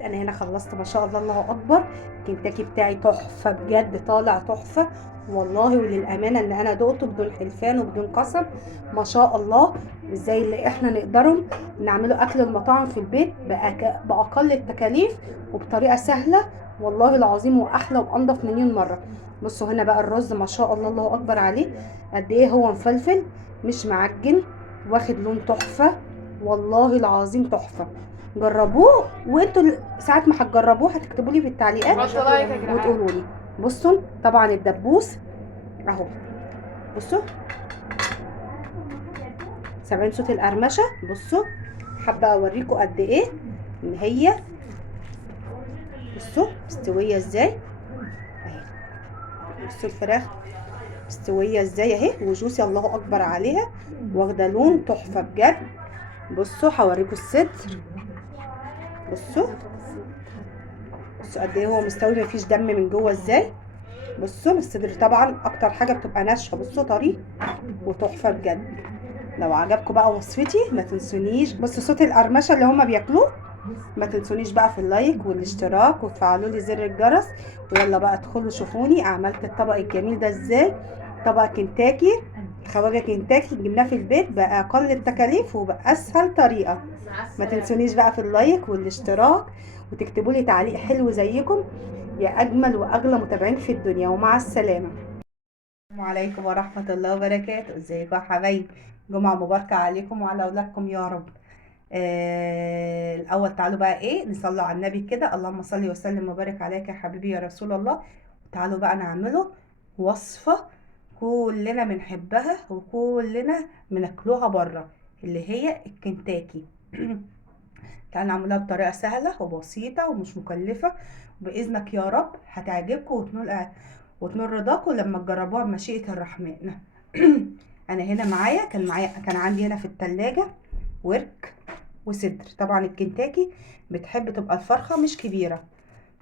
انا هنا خلصت ما شاء الله، الله اكبر. الكنتاكي بتاعي تحفه بجد، طالع تحفه والله. وللامانه ان انا دقته بدون حلفان وبدون قسم، ما شاء الله. ازاي اللي احنا نقدروا نعمله اكل المطاعم في البيت باقل التكاليف وبطريقه سهله والله العظيم، واحلى وانضف مليون مره. بصوا هنا بقى الرز ما شاء الله، الله اكبر عليه. قد ايه هو مفلفل، مش معجن، واخد لون تحفه والله العظيم تحفه. جربوه، وانتوا ساعات ما هتجربوه هتكتبوا لي في التعليقات حطوا لايك يا جدعان. وتقولوا لي. بصوا طبعا الدبوس اهو، بصوا سامعين صوت القرمشه؟ بصوا، حابه اوريكم قد ايه ان هي، بصوا مستويه ازاي اهي. بصوا الفراخ مستويه ازاي اهي، وجوسي الله اكبر عليها، واخده لون تحفه بجد. بصوا هوريكم الصدر، بصوا بصوا قد ايه هو مستوي، مفيش دم من جوه ازاي. بصوا الصدر طبعا اكتر حاجه بتبقى ناشفه، بصوا طري وتحفه بجد. لو عجبكم بقى وصفتي ما تنسونيش، بصوا صوت القرمشه اللي هما بياكلوه، ما تنسونيش بقى في اللايك والاشتراك وتفعلوا لي زر الجرس. ويلا بقى ادخلوا شوفوني عملت الطبق الجميل ده ازاي. طبق كنتاكي، خواجه كنتاكي جبناه في البيت باقل التكاليف وباسهل طريقه. ما تنسونيش بقى في اللايك والاشتراك، وتكتبوا لي تعليق حلو زيكم يا اجمل واغلى متابعين في الدنيا. ومع السلامه. السلام عليكم ورحمة الله وبركاته، ازيكم يا حبايبي؟ جمعة مباركة عليكم وعلى أولادكم يا رب. الأول تعالوا بقى إيه، نصلي على النبي كده، اللهم صل وسلم وبارك عليك يا حبيبي يا رسول الله. تعالوا بقى نعمله وصفة كلنا بنحبها وكلنا بناكلوها بره، اللي هي الكنتاكي. تعالوا نعملها بطريقة سهلة وبسيطة ومش مكلفة، وبإذنك يا رب هتعجبكم وتنول رضاكم لما تجربوها بمشيئة الرحمن. انا هنا كان عندي هنا في التلاجة ورك وصدر. طبعا الكنتاكي بتحب تبقى الفرخة مش كبيرة،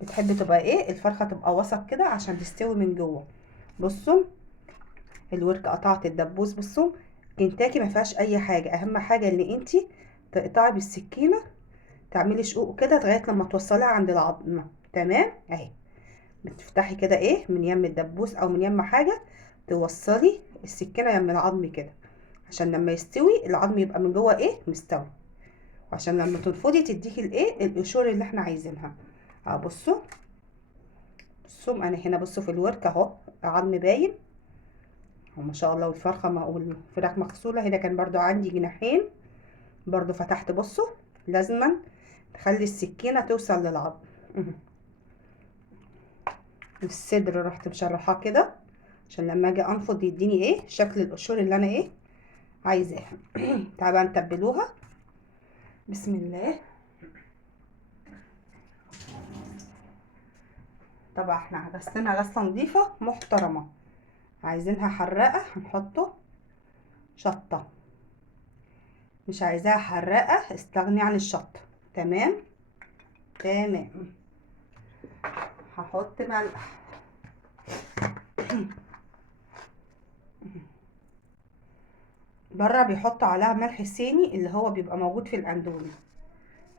بتحب تبقى ايه الفرخة تبقى وسط كده عشان تستوي من جوه. بصوا الورك قطعت الدبوس، بصوا كنتاكي ما فيهاش اي حاجة، اهم حاجة ان انتي تقطعي بالسكينة، تعملي شقوق كده لغاية لما توصليها عند العظمة. تمام اهي، بتفتحي كده ايه من يم الدبوس او من يم حاجة، توصلي السكينة يم العظم كده عشان لما يستوي العظم يبقى من جوه ايه مستوي، وعشان لما تنفضي تديكي الايه القشور اللي احنا عايزينها. اه بصوا انا هنا بصوا في الورك اهو العظم باين اهو ما شاء الله، والفرخة والفراخ مغسولة. هنا كان برضو عندي جناحين برضو فتحت، بصوا لازما تخلي السكينة توصل للعظم. الصدر رحت مشرحاه كده عشان لما اجي انفض يديني ايه شكل القشور اللي انا ايه عايزاها. تعالوا بقى نتبلوها، بسم الله. طبعا احنا غسلنا غسله نظيفه محترمه، عايزينها حراقه هنحطه شطه، مش عايزاها حراقه استغني عن الشطه. تمام تمام. هحط ملح، بره بيحطوا عليها ملح صيني اللي هو بيبقى موجود في الاندومي،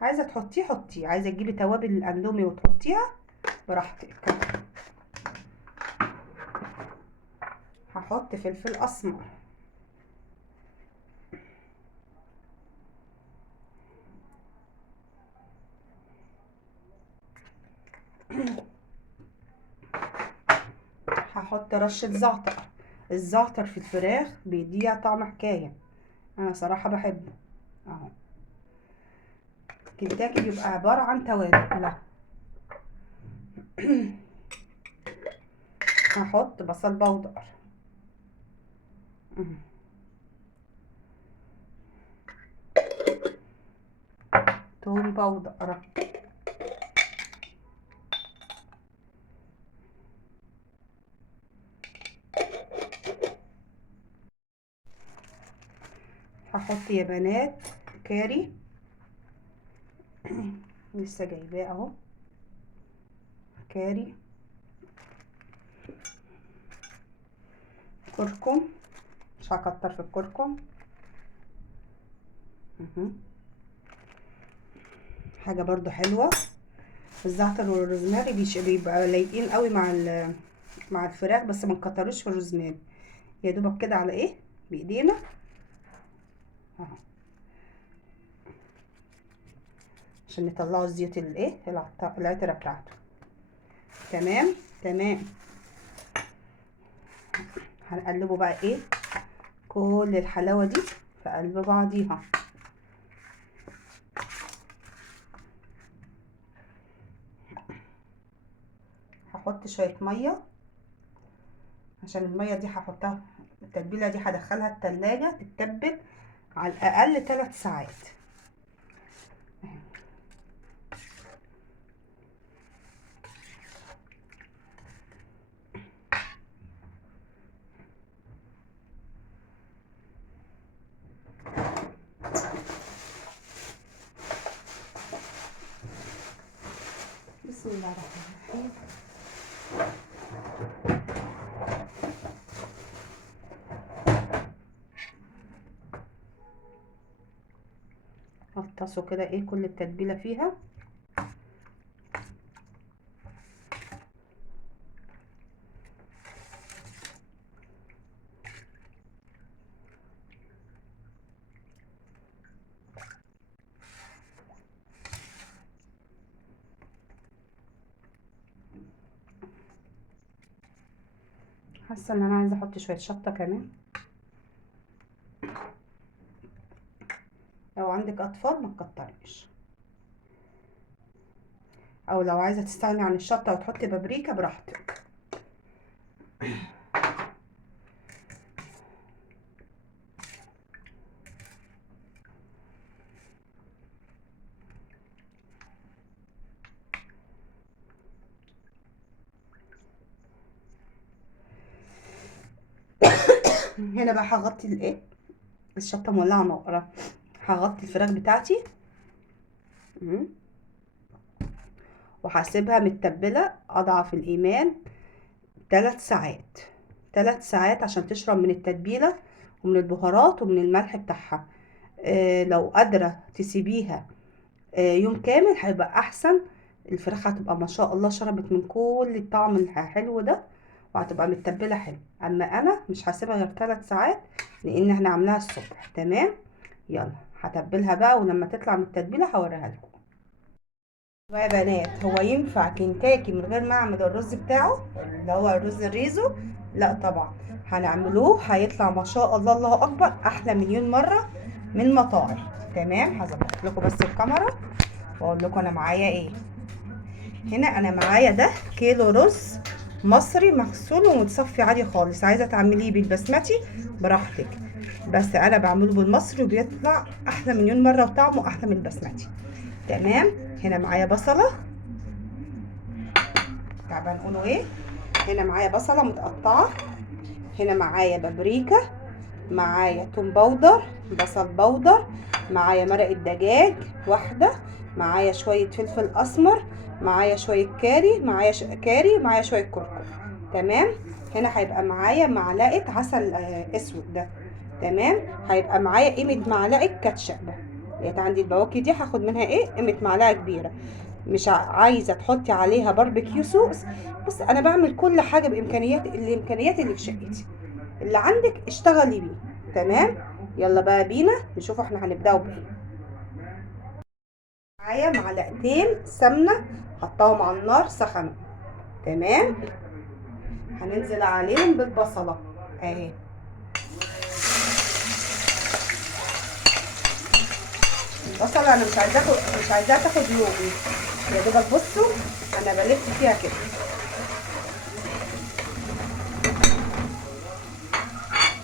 عايزه تحطيه حطيه، عايزه تجيبي توابل الاندومي وتحطيها براحتك. هحط فلفل اسمر، هحط رشة زعتر. الزعتر في الفراخ بيديها طعم حكاية، انا صراحة بحبه اهو. كنتاكي بيبقى عبارة عن توابل. لا هحط بصل بودر، توم بودر، هحط يا بنات كاري لسه جايباه اهو، كاري، كركم، مش هكتر في الكركم. حاجة برضو حلوة الزعتر والروزماري بيبقى لايقين قوي مع الفراخ، بس ما نكتروش في الروزماري، يا دوبك كده على ايه بايدينا اهو، عشان نطلعوا الزيوت الايه العطره بتاعته. تمام تمام. هنقلبه بقى ايه كل الحلاوه دي في قلب بعضيها. هحط شويه ميه، عشان الميه دي هحطها، التتبيله دي هدخلها التلاجة تتبل على الاقل 3 ساعات. بسم الله الرحمن الرحيم. هفطسه كده ايه كل التتبيله فيها. حاسه ان انا عايزه احط شويه شطه كمان، لو عندك اطفال ما تكتريش، او لو عايزه تستغني عن الشطه وتحطي بابريكا براحتك. هنا بقى هغطي الايه الشطه مولعه نار، هغطي الفراخ بتاعتي وهسيبها متبله اضعف الايمان 3 ساعات. 3 ساعات عشان تشرب من التتبيله ومن البهارات ومن الملح بتاعها. لو قادره تسيبيها يوم كامل هيبقى احسن. الفراخ هتبقى ما شاء الله شربت من كل الطعم الحلو ده، وهتبقى متبله حلو. اما انا مش هسيبها غير 3 ساعات لان احنا عاملاها الصبح. تمام. يلا هتبلها بقى، ولما تطلع من التتبيله هوريها لكم بقى يا بنات. هو ينفع كنتاكي من غير ما اعمل الرز بتاعه اللي هو الرز الريزو؟ لا طبعا، هنعملوه هيطلع ما شاء الله الله اكبر احلى مليون مره من المطاعم. تمام. هظبط لكم بس الكاميرا واقول لكم انا معايا ايه. هنا انا معايا ده كيلو رز مصري مغسول ومتصفي عادي خالص. عايزه تعمليه بالبسمتي براحتك، بس انا بعمله بالمصري وبيطلع احلى مليون مره وطعمه احلى من البسمتي. تمام. هنا معايا بصله، تعبان نقوله ايه. هنا معايا بصله متقطعه، هنا معايا بابريكا، معايا توم باودر، بصل باودر، معايا مرقه دجاج واحده، معايا شويه فلفل اسمر، معايا شويه كاري، معايا شويه كركم. تمام. هنا هيبقى معايا معلقه عسل اسود ده. تمام. هيبقى معايا قيمه معلقه كاتشب. لقيت عندي البواكي دي هاخد منها ايه قيمه معلقه كبيره. مش عايزه تحطي عليها باربيكيو صوص، بس انا بعمل كل حاجه الامكانيات اللي في شقتي. اللي عندك اشتغلي بيه. تمام. يلا بقى بينا نشوف احنا هنبداوا بايه. معايا معلقتين سمنه حطاهم على النار سخنوا. تمام. هننزل عليهم بالبصله اهي. البصله انا مش عايزاها تاخد يومي، يا دوبك بصوا انا بلف فيها كده.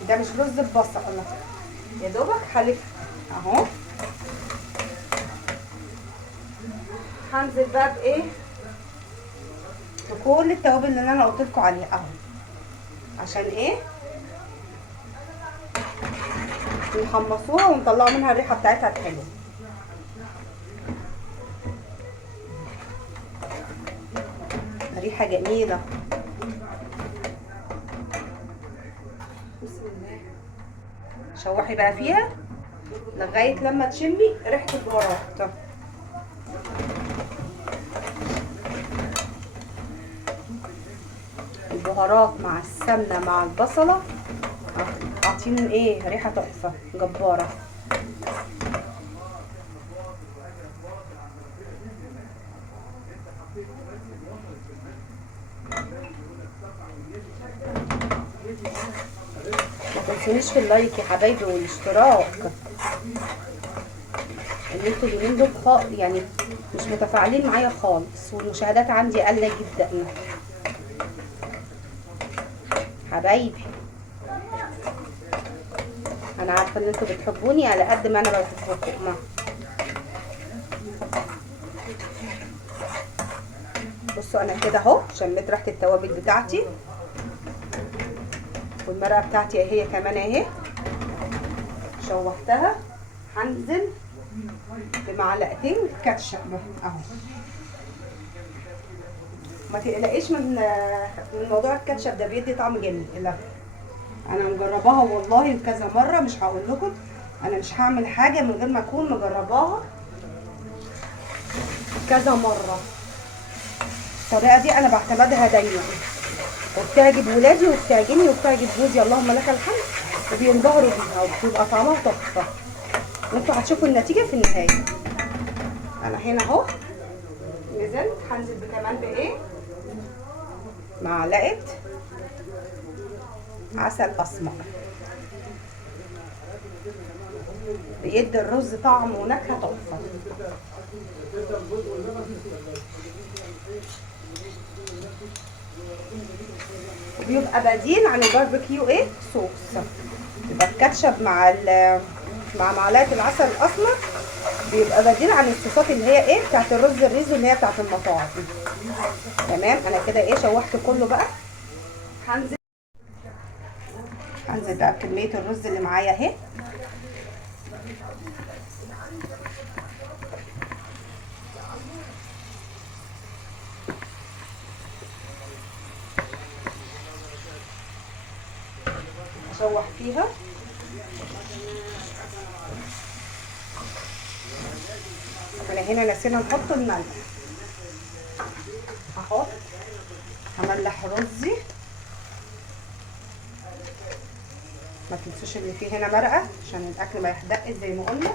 ده مش رز ببصل، الله، يا دوبك هلف اهو. هنزل بقى بايه بكل التوابل اللي انا قلت لكم عليها اهو. عشان ايه نحمصوها ونطلعوا منها الريحه بتاعتها الحلوه. ريحه جميله. بسم الله. شوحي بقى فيها لغايه لما تشمي ريحه البهارات. البهارات مع السمنه مع البصله عاطين ايه ريحه تحفه جباره. ما تنسونيش في اللايك يا حبايبي والاشتراك. ان انتوا اليومين دول يعني مش متفاعلين معايا خالص، والمشاهدات عندي قلة جدا حبايبي. انا عارفه ان انتوا بتحبوني على قد ما انا بحبكم. بصوا انا كده اهو شميت ريحه التوابل بتاعتي، والمرقه بتاعتي هي كمان اهي شوحتها. هنزل بمعلقتين كاتشب اهو. ما تقلقيش من موضوع الكاتشب ده، بيدي طعم جميل. لا انا مجرباها والله كذا مره، مش هقول لكم انا مش هعمل حاجه من غير ما اكون مجرباها كذا مره. الطريقه دي انا بعتمدها دايما، وبتعجب ولادي وبتعجبني وبتعجب جوزي اللهم لك الحمد، وبينبهروا بيها وبتبقى طعمها تحفه. وانتوا هتشوفوا النتيجه في النهايه. انا هنا اهو نزلت، هنزل كمان بايه، معلقه عسل اسمر، بيدي الرز طعم ونكهه تحفه. وبيبقى بديل عن الباربيكيو ايه صوص. يبقى الكاتشب مع معلقه العسل الاسمر بيبقى بديل عن الصوصات اللي هي ايه بتاعت الرز الريزو اللي هي بتاعت المطاعم. تمام. انا كده ايه شوحت كله بقى. هنزل بقى بكميه الرز اللي معايا اهي. اشوح فيها. انا هنا نسينا نحط الملح. هحط هملح رزي. ما تنسوش ان في هنا مرقه عشان الاكل ما يحدقش زي ما قلنا.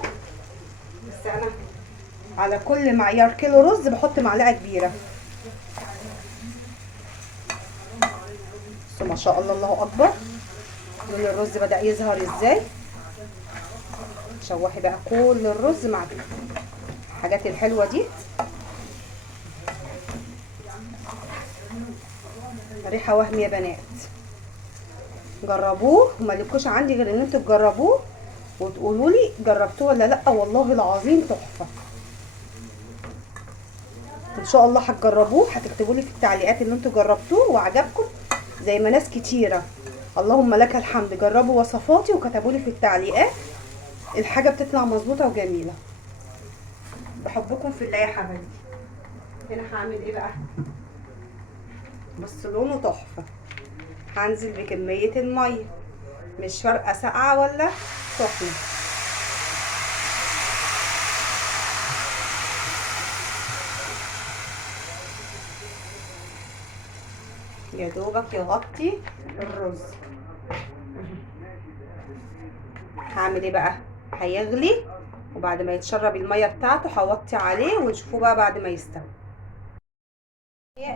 بس انا على كل معيار كيلو رز بحط معلقه كبيره. بس ما شاء الله الله اكبر، لون الرز بدأ يظهر ازاي. شوحي بقى كل الرز مع الحاجات الحلوه دي. ريحه وهم يا بنات، جربوه ومالكوش عندي غير ان انتوا تجربوه وتقولوا لي جربتوه ولا لا. والله العظيم تحفه. ان شاء الله هتجربوه، هتكتبوا لي في التعليقات ان انتوا جربتوه وعجبكم زي ما ناس كتيره اللهم لك الحمد جربوا وصفاتي وكتبوا لي في التعليقات. الحاجه بتطلع مظبوطه وجميله. بحبكم في الله يا حبايبي. هنا هعمل ايه بقى؟ بس لونه تحفه. هنزل بكميه الميه، مش فارقه ساقعه ولا سخنه. يا دوبك يغطي الرز. هعمل ايه بقى؟ هيغلي، وبعد ما يتشرب الميه بتاعته هوطي عليه ونشوفه بقى بعد ما يستوي.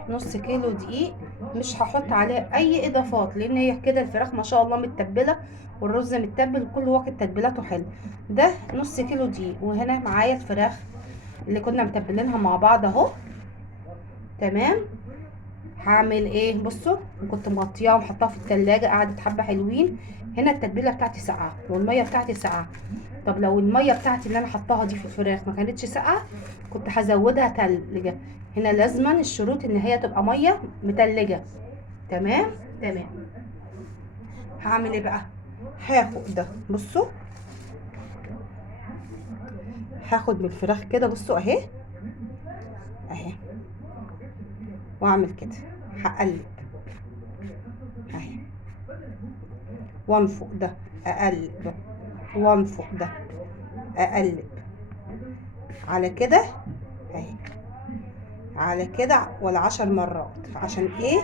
نص كيلو دقيق، مش هحط عليه اي اضافات لان هي كده الفراخ ما شاء الله متبله والرز متبل وكل واحد تتبيلاته حلو. ده نص كيلو دقيق. وهنا معايا الفراخ اللي كنا متبلينها مع بعض اهو. تمام. هعمل ايه؟ بصوا كنت مغطياها ومحطاها في التلاجة قعدت حبه حلوين. هنا التتبيله بتاعتي ساقعه والميه بتاعتي ساقعه. طب لو الميه بتاعتي اللي انا حطاها دي في الفراخ ما كانتش ساقعه كنت هزودها تلج. هنا لازما الشروط ان هي تبقى ميه متلجه. تمام. تمام. هعمل ايه بقى؟ هاخد ده بصوا، هاخد من الفراخ كده بصوا اهي اهي، واعمل كده هقلب اهي، وانفق ده اقلب، وانفق ده اقلب على كده اهي، على كده ولا 10 مرات. عشان ايه؟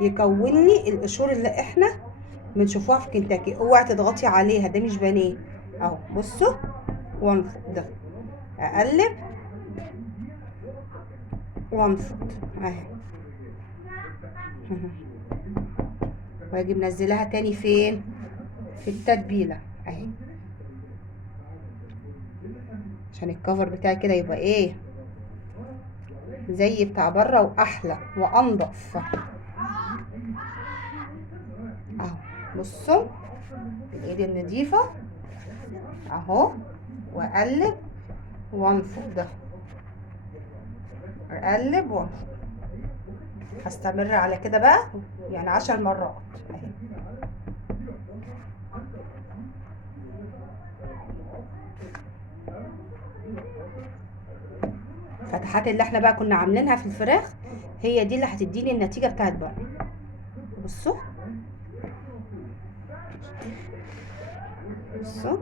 يكون لي القشور اللي احنا بنشوفوها في كنتاكي. اوعي تضغطي عليها، ده مش بانيه اهو. بصوا وانفض ده، اقلب وانفض اهي. واجي منزلها تاني فين؟ في التتبيله اهي، عشان الكفر بتاعي كده يبقى ايه، زي بتاع بره واحلى وانضف اهو. بصوا بالايد النضيفه اهو، واقلب وانفض ده، اقلب وانفض. هستمر على كده بقى يعني 10 مرات اهي. الفتحات اللي احنا بقى كنا عاملينها في الفراخ هي دي اللي هتديني النتيجه بتاعت بره. بصوا بصوا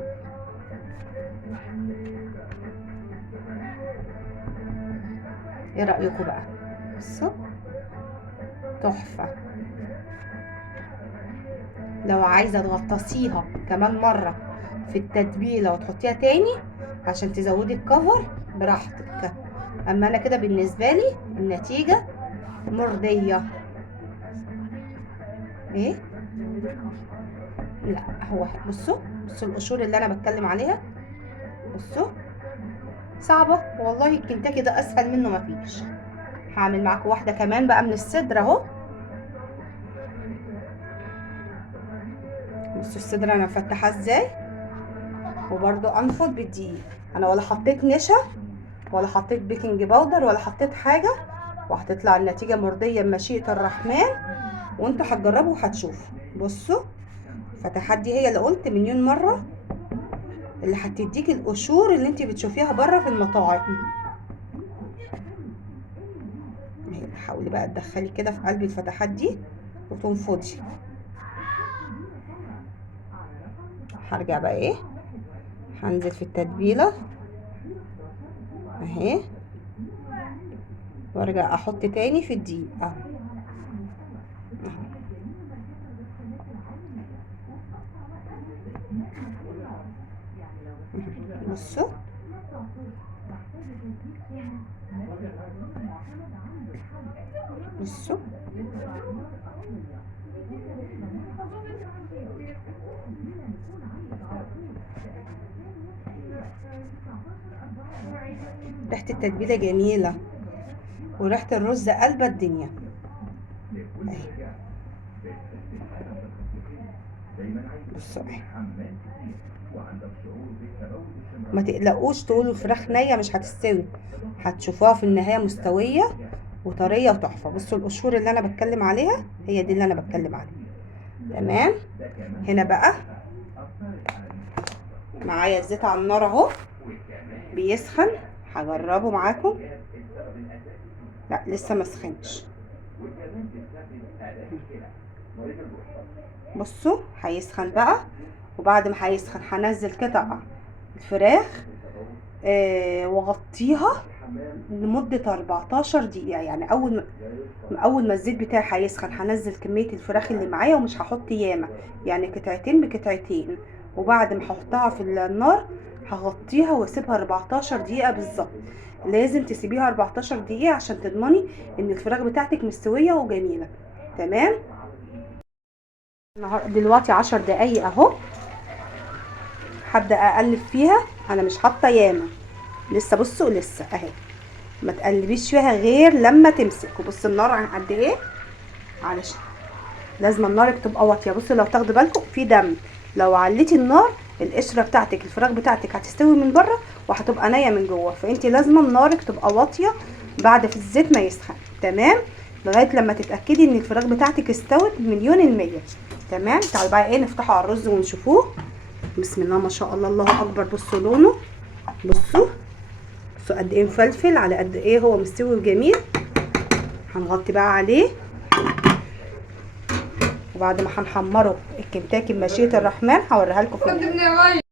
ايه رايكم بقى؟ بصوا تحفه. لو عايزه تغطسيها كمان مره في التتبيله وتحطيها تاني عشان تزودي الكفر براحتك، اما انا كده بالنسبه لي النتيجه مرضيه. ايه لا هو بصوا القشور اللي انا بتكلم عليها. بصوا صعبه والله، الكنتاكي ده اسهل منه مفيش. هعمل معاكم واحده كمان بقى من الصدر اهو. بصوا الصدر انا مفتحاه ازاي، وبرده انفض بالدقيق. انا ولا حطيت نشا ولا حطيت بيكنج باودر ولا حطيت حاجه، وهتطلع النتيجه مرضيه بمشيئه الرحمن، وانتوا هتجربوا وهتشوفوا. بصوا الفتحات دي هي اللي قلت مليون مره اللي هتديك القشور اللي انت بتشوفيها بره في المطاعم. حاولي بقى تدخلي كده في قلب الفتحات دي وتنفضي. هرجع بقى ايه، هنزل في التتبيله اهي، وارجع احط تاني في الدقيق اهو. بصوا بصوا ريحه التتبيله جميله، وريحه الرز قلبة الدنيا اهي. بصوا اهي، ما تقلقوش تقولوا الفراخ نيه مش هتستوي، هتشوفوها في النهايه مستويه وطريه وتحفه. بصوا القشور اللي انا بتكلم عليها هي دي اللي انا بتكلم عليها. تمام. هنا بقى معايا الزيت على النار اهو بيسخن، هجربه معاكم. لا لسه ما سخنش. بصوا هيسخن بقى، وبعد ما هيسخن هنزل قطع الفراخ واغطيها لمده 14 دقيقه. يعني اول ما الزيت بتاعي هيسخن هنزل كميه الفراخ اللي معايا، ومش هحط ياما، يعني قطعتين بقطعتين. وبعد ما هحطها في النار هغطيها واسيبها 14 دقيقه بالظبط. لازم تسيبيها 14 دقيقه عشان تضمني ان الفراخ بتاعتك مستويه وجميله. تمام. دلوقتي 10 دقايق اهو، هبدا اقلب فيها. انا مش حاطه ياما لسه. بصوا لسه اهي، ما تقلبيش فيها غير لما تمسك. وبص النار قد ايه، علشان لازم النار تبقى واطيه. بصوا لو تاخدوا بالكم في دم، لو عليتي النار القشره بتاعتك الفراخ بتاعتك هتستوي من بره وهتبقى نيه من جوه، فانت لازم نارك تبقى واطيه بعد في الزيت ما يسخن. تمام، لغايه لما تتاكدي ان الفراخ بتاعتك استوت 100%. تمام. تعالوا بقى ايه نفتحه على الرز ونشوفوه. بسم الله ما شاء الله، الله اكبر. بصوا لونه، بصوا قد ايه مفلفل، على قد ايه هو مستوي وجميل. هنغطي بقى عليه، وبعد ما هنحمره الكنتاكي بمشيئة الرحمن هوريها لكم في النهاية.